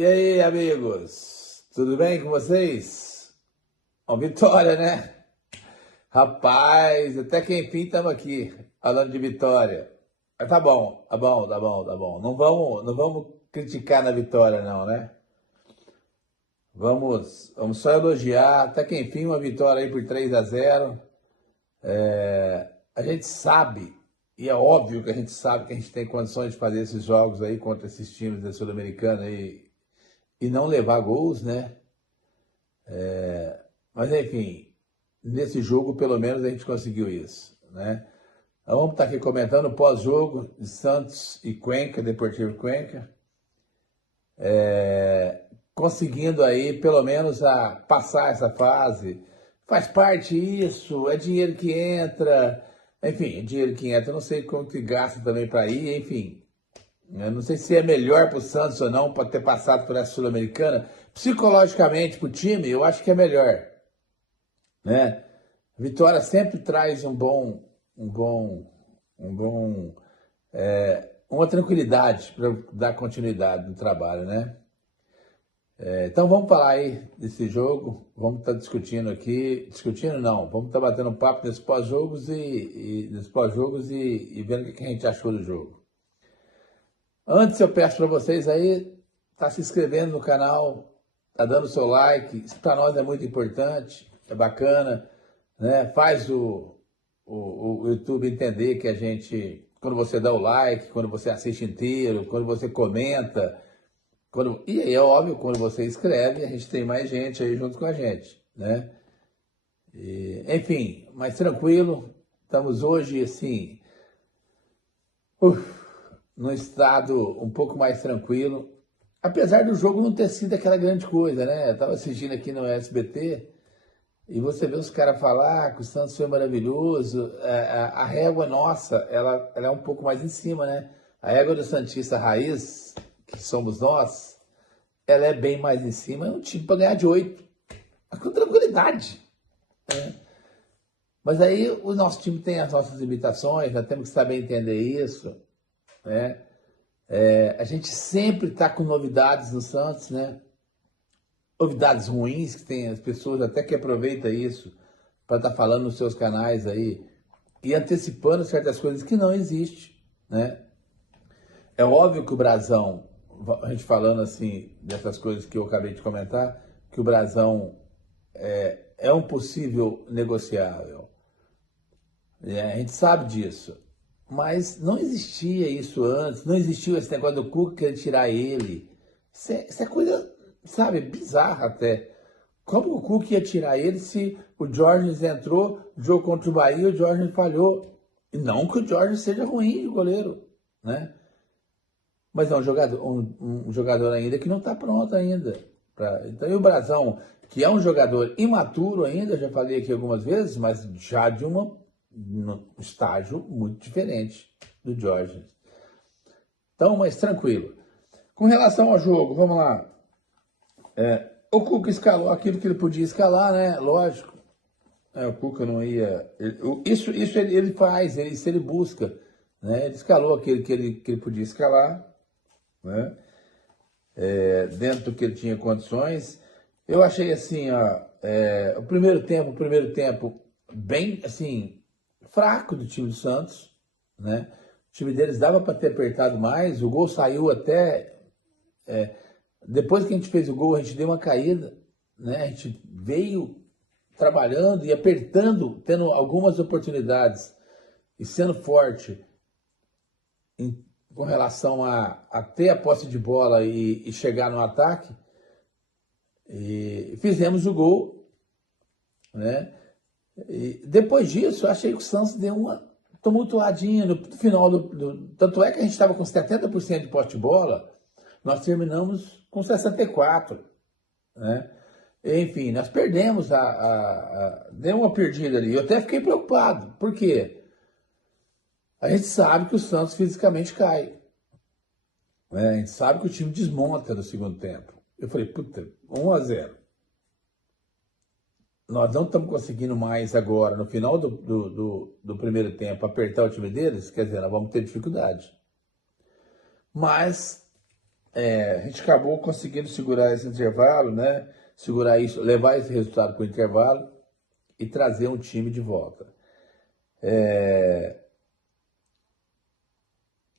E aí, amigos? Tudo bem com vocês? Uma vitória, né? Rapaz, até que enfim estamos aqui, falando de vitória. Mas tá bom, tá bom, tá bom, tá bom. Não vamos criticar na vitória, não, né? Vamos só elogiar, até que enfim, uma vitória aí por 3-0. A gente sabe, e é óbvio que a gente sabe que a gente tem condições de fazer esses jogos aí contra esses times da Sul-Americana e não levar gols, né? Mas enfim, nesse jogo pelo menos a gente conseguiu isso, né? Então, vamos estar aqui comentando o pós-jogo de Santos e Cuenca, Deportivo Cuenca, conseguindo aí pelo menos passar essa fase. Faz parte isso, é dinheiro que entra, enfim, é dinheiro que entra, eu não sei quanto que gasta também para ir, enfim. Eu não sei se é melhor para o Santos ou não, para ter passado por essa Sul-Americana. Psicologicamente, para o time, eu acho que é melhor, né? Vitória sempre traz uma tranquilidade para dar continuidade no trabalho, né? Então vamos falar aí desse jogo, vamos estar discutindo aqui, discutindo não, vamos estar batendo papo nesses pós-jogos e vendo o que a gente achou do jogo. Antes eu peço para vocês aí, tá se inscrevendo no canal, tá dando seu like, isso para nós é muito importante, é bacana, né? Faz o YouTube entender que a gente, quando você dá o like, quando você assiste inteiro, quando você comenta, e aí é óbvio, quando você escreve, a gente tem mais gente aí junto com a gente, né? Enfim, mais tranquilo, estamos hoje assim, num estado um pouco mais tranquilo, apesar do jogo não ter sido aquela grande coisa, né? Eu estava assistindo aqui no SBT e você vê os caras falar que o Santos foi maravilhoso, a régua nossa, ela é um pouco mais em cima, né? A régua do Santista Raiz, que somos nós, ela é bem mais em cima, é um time para ganhar de 8, mas com tranquilidade, né? Mas aí o nosso time tem as nossas limitações, nós temos que saber entender isso, né? A gente sempre está com novidades no Santos, né? Novidades ruins, que tem as pessoas até que aproveitam isso para estar falando nos seus canais aí e antecipando certas coisas que não existem, né? É óbvio que o Brasão, a gente falando assim dessas coisas que eu acabei de comentar, que o Brasão é um possível negociável. A gente sabe disso. Mas não existia isso antes, não existiu esse negócio do Cuca querer tirar ele. Isso é coisa, sabe, bizarra até. Como o Cuca ia tirar ele se o Jorge entrou, jogo contra o Bahia, o Jorge falhou? E não que o Jorge seja ruim de goleiro, né? Mas é um jogador ainda que não está pronto ainda. Então, e o Brasão, que é um jogador imaturo ainda, já falei aqui algumas vezes, mas já de um estágio muito diferente do Jorge. Então, mas tranquilo. Com relação ao jogo, vamos lá. O Cuca escalou aquilo que ele podia escalar, né? Lógico. O Cuca não ia. Isso ele faz, isso ele busca. Né? Ele escalou aquilo que ele podia escalar, né? Dentro do que ele tinha condições. Eu achei assim, ó, o primeiro tempo bem assim, fraco do time do Santos, né? O time deles dava para ter apertado mais, o gol saiu até. Depois que a gente fez o gol, a gente deu uma caída, né? A gente veio trabalhando e apertando, tendo algumas oportunidades e sendo forte com relação a ter a posse de bola e chegar no ataque. E fizemos o gol, né? E depois disso, eu achei que o Santos deu uma tumultuadinha no final tanto é que a gente estava com 70% de posse de bola, nós terminamos com 64%, né? Enfim, nós perdemos deu uma perdida ali. Eu até fiquei preocupado. Por quê? A gente sabe que o Santos fisicamente cai, né? A gente sabe que o time desmonta no segundo tempo. Eu falei, puta, 1-0. Nós não estamos conseguindo mais agora, no final do primeiro tempo, apertar o time deles, quer dizer, nós vamos ter dificuldade. Mas a gente acabou conseguindo segurar esse intervalo, né? Segurar isso, levar esse resultado para o intervalo e trazer um time de volta.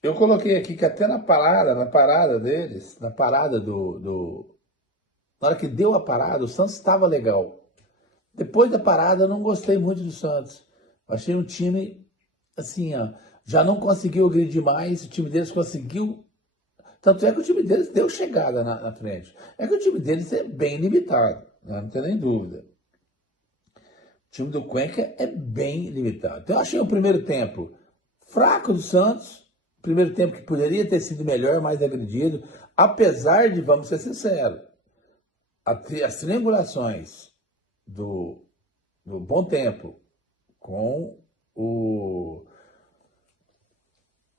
Eu coloquei aqui que até na parada deles, na parada na hora que deu a parada, o Santos estava legal. Depois da parada, eu não gostei muito do Santos. Achei um time, assim, ó, já não conseguiu agredir mais, o time deles conseguiu. Tanto é que o time deles deu chegada na frente. É que o time deles é bem limitado, né? Não tem nem dúvida. O time do Cuenca é bem limitado. Então eu achei o primeiro tempo fraco do Santos, primeiro tempo que poderia ter sido melhor, mais agredido, apesar de, vamos ser sinceros, as triangulações do Bom Tempo com o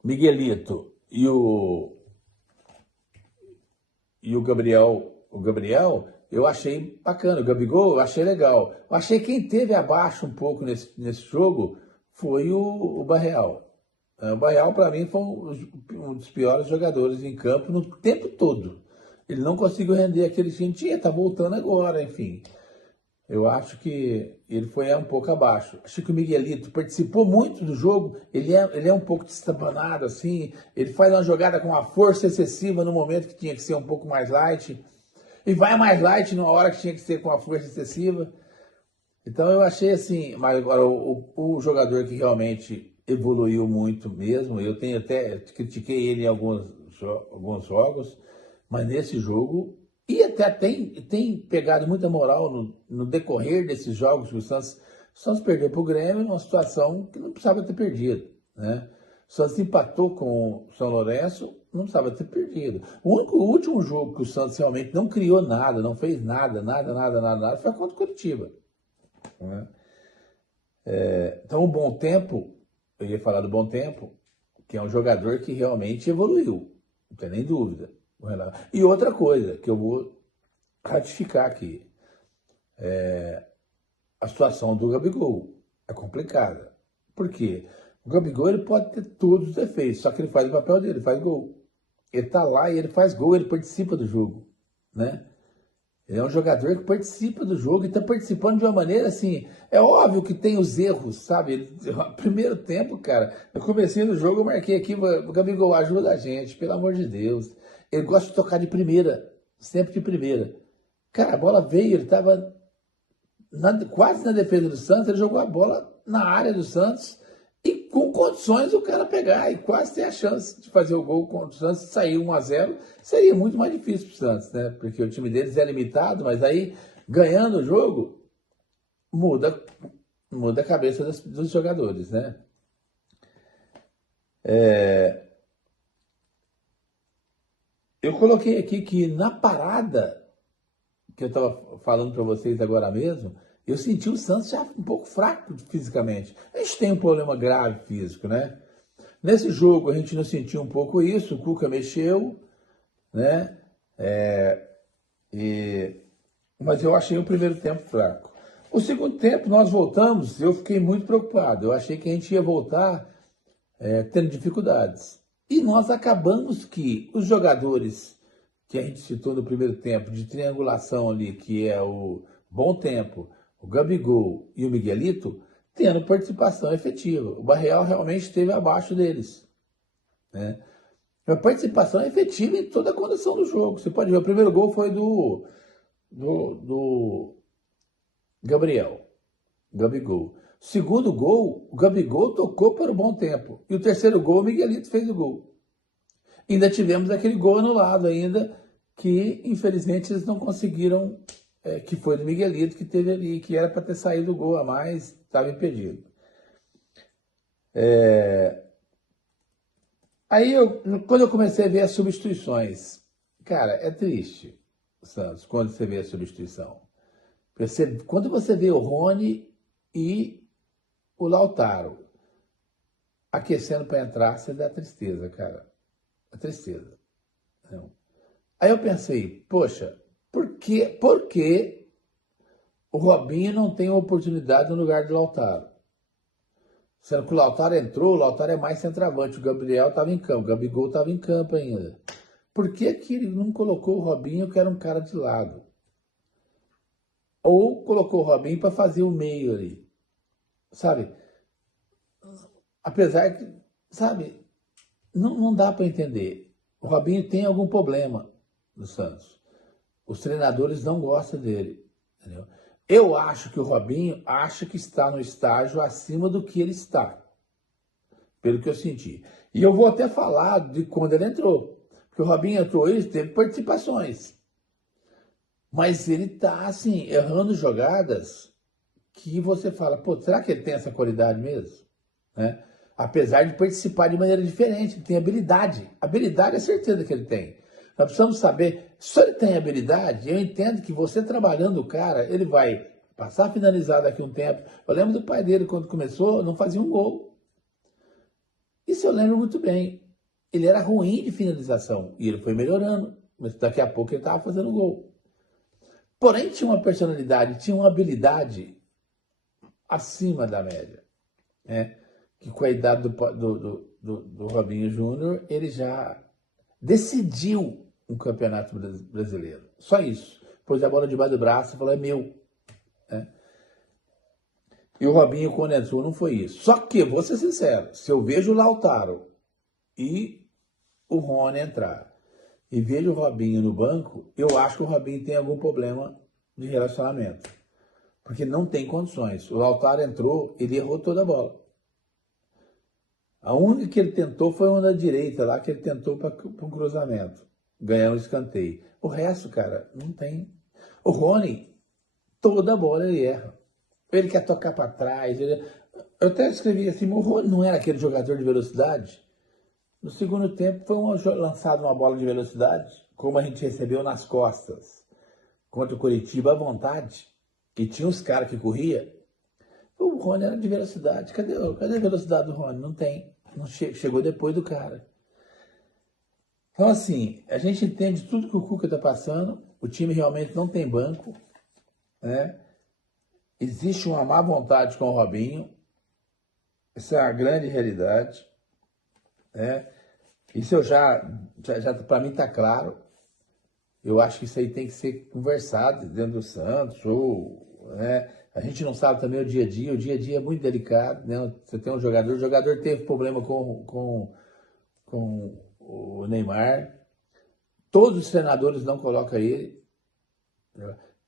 Miguelito e o Gabriel, eu achei bacana. O Gabigol, eu achei legal. Eu achei que quem teve abaixo um pouco nesse jogo foi o Barreal. O Barreal, para mim, foi um dos piores jogadores em campo no tempo todo. Ele não conseguiu render aquele time. Tá voltando agora, enfim. Eu acho que ele foi um pouco abaixo. Acho que o Miguelito participou muito do jogo. Ele é um pouco destabanado, assim. Ele faz uma jogada com uma força excessiva no momento que tinha que ser um pouco mais light. E vai mais light numa hora que tinha que ser com uma força excessiva. Então eu achei assim. Mas agora o jogador que realmente evoluiu muito mesmo. Eu tenho até critiquei ele em alguns jogos. Mas nesse jogo e até tem pegado muita moral no decorrer desses jogos que o Santos perdeu para o Grêmio numa situação que não precisava ter perdido, né? O Santos empatou com o São Lourenço, não precisava ter perdido. O último jogo que o Santos realmente não criou nada, não fez nada, foi contra o Curitiba, né? Então o Bom Tempo, eu ia falar do Bom Tempo, que é um jogador que realmente evoluiu, não tem nem dúvida. E outra coisa que eu vou ratificar aqui, a situação do Gabigol é complicada. Por quê? O Gabigol ele pode ter todos os defeitos, só que ele faz o papel dele, ele faz gol. Ele tá lá e ele faz gol, ele participa do jogo, né? Ele é um jogador que participa do jogo e está participando de uma maneira assim. É óbvio que tem os erros, sabe? Primeiro tempo, cara, no comecinho do jogo eu marquei aqui, o Gabigol ajuda a gente, pelo amor de Deus. Ele gosta de tocar de primeira, sempre de primeira. Cara, a bola veio, ele estava quase na defesa do Santos, ele jogou a bola na área do Santos e com condições o cara pegar e quase ter a chance de fazer o gol contra o Santos. Sair 1-0 seria muito mais difícil para o Santos, né? Porque o time deles é limitado, mas aí ganhando o jogo muda a cabeça dos jogadores, né? Eu coloquei aqui que na parada que eu estava falando para vocês agora mesmo, eu senti o Santos já um pouco fraco fisicamente. A gente tem um problema grave físico, né? Nesse jogo a gente não sentiu um pouco isso, o Cuca mexeu, né? Mas eu achei o primeiro tempo fraco. O segundo tempo nós voltamos, eu fiquei muito preocupado. Eu achei que a gente ia voltar tendo dificuldades. E nós acabamos que os jogadores que a gente citou no primeiro tempo, de triangulação ali, que é o Bom Tempo, o Gabigol e o Miguelito, tendo participação efetiva. O Barreal realmente esteve abaixo deles, né? A participação efetiva em toda a condição do jogo. Você pode ver, o primeiro gol foi do Gabigol. Segundo gol, o Gabigol tocou para o Bom Tempo. E o terceiro gol, o Miguelito fez o gol. Ainda tivemos aquele gol anulado ainda, que infelizmente eles não conseguiram, que foi do Miguelito que teve ali, que era para ter saído o gol a mais, estava impedido. Aí, quando eu comecei a ver as substituições, cara, é triste, Santos, quando você vê a substituição. Quando você vê o Rony e o Lautaro aquecendo para entrar, você dá tristeza, cara. É tristeza. Não. Aí eu pensei, poxa, por que o Robinho não tem oportunidade no lugar do Lautaro? Sendo que o Lautaro entrou, o Lautaro é mais centroavante, o Gabriel estava em campo, o Gabigol estava em campo ainda. Por que que ele não colocou o Robinho, que era um cara de lado? Ou colocou o Robinho para fazer o meio ali, sabe? Apesar que, sabe, não dá para entender. O Robinho tem algum problema no Santos. Os treinadores não gostam dele, entendeu? Eu acho que o Robinho acha que está no estágio acima do que ele está, pelo que eu senti. E eu vou até falar de quando ele entrou. Porque o Robinho entrou, ele teve participações. Mas ele tá, assim, errando jogadas que você fala, pô, será que ele tem essa qualidade mesmo? Né? Apesar de participar de maneira diferente, ele tem habilidade. Habilidade é certeza que ele tem. Nós precisamos saber, se ele tem habilidade, eu entendo que você trabalhando o cara, ele vai passar finalizado daqui a um tempo. Eu lembro do pai dele, quando começou, não fazia um gol. Isso eu lembro muito bem. Ele era ruim de finalização e ele foi melhorando. Mas daqui a pouco ele estava fazendo gol. Porém, tinha uma personalidade, tinha uma habilidade acima da média. Né? Que com a idade do Robinho Júnior, ele já decidiu um campeonato brasileiro. Só isso. Pôs a bola debaixo do braço e falou, é meu. Né? E o Robinho, quando entrou, não foi isso. Só que, vou ser sincero, se eu vejo o Lautaro e o Rony entrar e vejo o Robinho no banco, eu acho que o Robinho tem algum problema de relacionamento. Porque não tem condições. O Lautaro entrou, ele errou toda a bola. A única que ele tentou foi uma da direita lá, que ele tentou para um cruzamento. Ganhar um escanteio. O resto, cara, não tem. O Rony, toda a bola ele erra. Ele quer tocar para trás. Eu até escrevi assim, o Rony não era aquele jogador de velocidade? No segundo tempo foi lançado uma bola de velocidade, como a gente recebeu nas costas, contra o Coritiba à vontade, que tinha os caras que corria. O Rony era de velocidade. Cadê a velocidade do Rony? Não tem. Não chegou depois do cara. Então, assim, a gente entende tudo que o Cuca está passando. O time realmente não tem banco. Né? Existe uma má vontade com o Robinho. Essa é a grande realidade. Né? Isso eu já para mim está claro. Eu acho que isso aí tem que ser conversado dentro do Santos. Né? A gente não sabe também o dia a dia é muito delicado. Né? Você tem um jogador, o jogador teve problema com o Neymar. Todos os treinadores não colocam ele.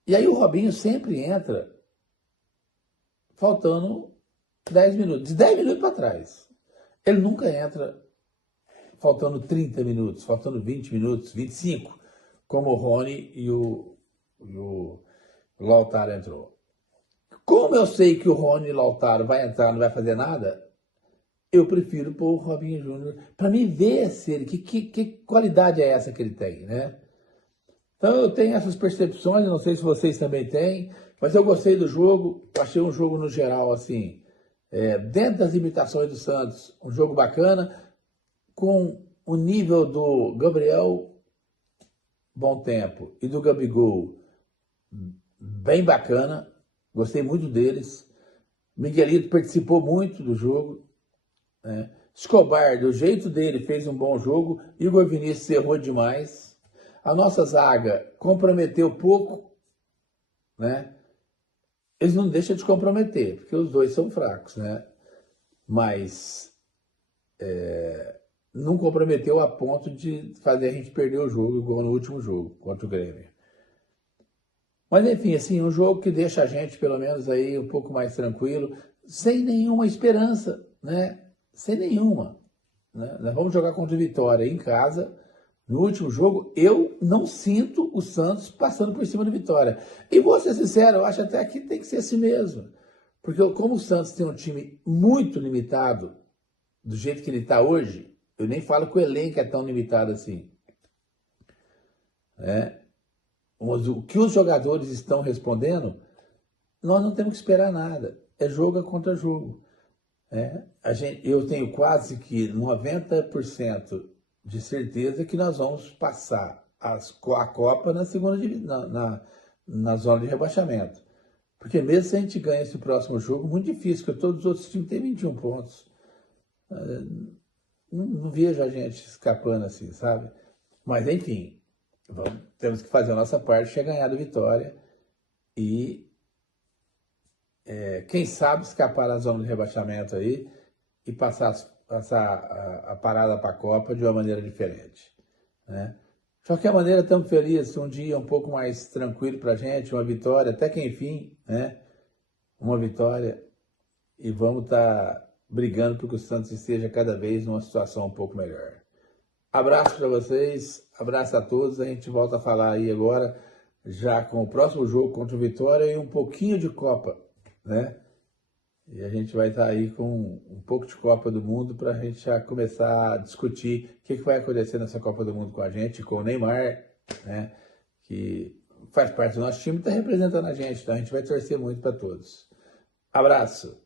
E aí o Robinho sempre entra faltando 10 minutos. De 10 minutos para trás. Ele nunca entra faltando 30 minutos, faltando 20 minutos, 25, como o Rony e o Lautaro entrou. Como eu sei que o Rony e o Lautaro vai entrar, não vai fazer nada, eu prefiro pôr o Robinho Júnior para mim ver se ele, que qualidade é essa que ele tem, né? Então eu tenho essas percepções, não sei se vocês também têm, mas eu gostei do jogo, achei um jogo no geral assim, dentro das limitações do Santos, um jogo bacana, com o nível do Gabriel Bom Tempo e do Gabigol bem bacana, gostei muito deles. Miguelito participou muito do jogo. Né? Escobar, do jeito dele, fez um bom jogo. Igor Vinícius errou demais. A nossa zaga comprometeu pouco. Né? Eles não deixam de comprometer, porque os dois são fracos. Né? Mas não comprometeu a ponto de fazer a gente perder o jogo, igual no último jogo, contra o Grêmio. Mas, enfim, assim, um jogo que deixa a gente, pelo menos, aí um pouco mais tranquilo, sem nenhuma esperança, né? Sem nenhuma. Né? Nós vamos jogar contra o Vitória em casa. No último jogo, eu não sinto o Santos passando por cima do Vitória. E vou ser sincero, eu acho até que tem que ser assim mesmo. Porque como o Santos tem um time muito limitado, do jeito que ele está hoje, eu nem falo que o elenco é tão limitado assim. Né? O que os jogadores estão respondendo, nós não temos que esperar nada. É jogo contra jogo. Eu tenho quase que 90% de certeza que nós vamos passar a Copa na segunda na zona de rebaixamento. Porque mesmo se a gente ganha esse próximo jogo, muito difícil, porque todos os outros times têm 21 pontos. Não vejo a gente escapando assim, sabe? Mas enfim, temos que fazer a nossa parte, que é ganhar do Vitória e quem sabe escapar da zona de rebaixamento aí e passar a parada para a Copa de uma maneira diferente, né? De qualquer maneira, estamos felizes, um dia um pouco mais tranquilo para a gente, uma vitória, até que enfim, né? Uma vitória e vamos estar brigando para que o Santos esteja cada vez numa situação um pouco melhor. Abraço para vocês, abraço a todos, a gente volta a falar aí agora, já com o próximo jogo contra o Vitória e um pouquinho de Copa, né? E a gente vai estar aí com um pouco de Copa do Mundo para a gente já começar a discutir o que vai acontecer nessa Copa do Mundo com a gente, com o Neymar, né? Que faz parte do nosso time e está representando a gente, então a gente vai torcer muito para todos. Abraço!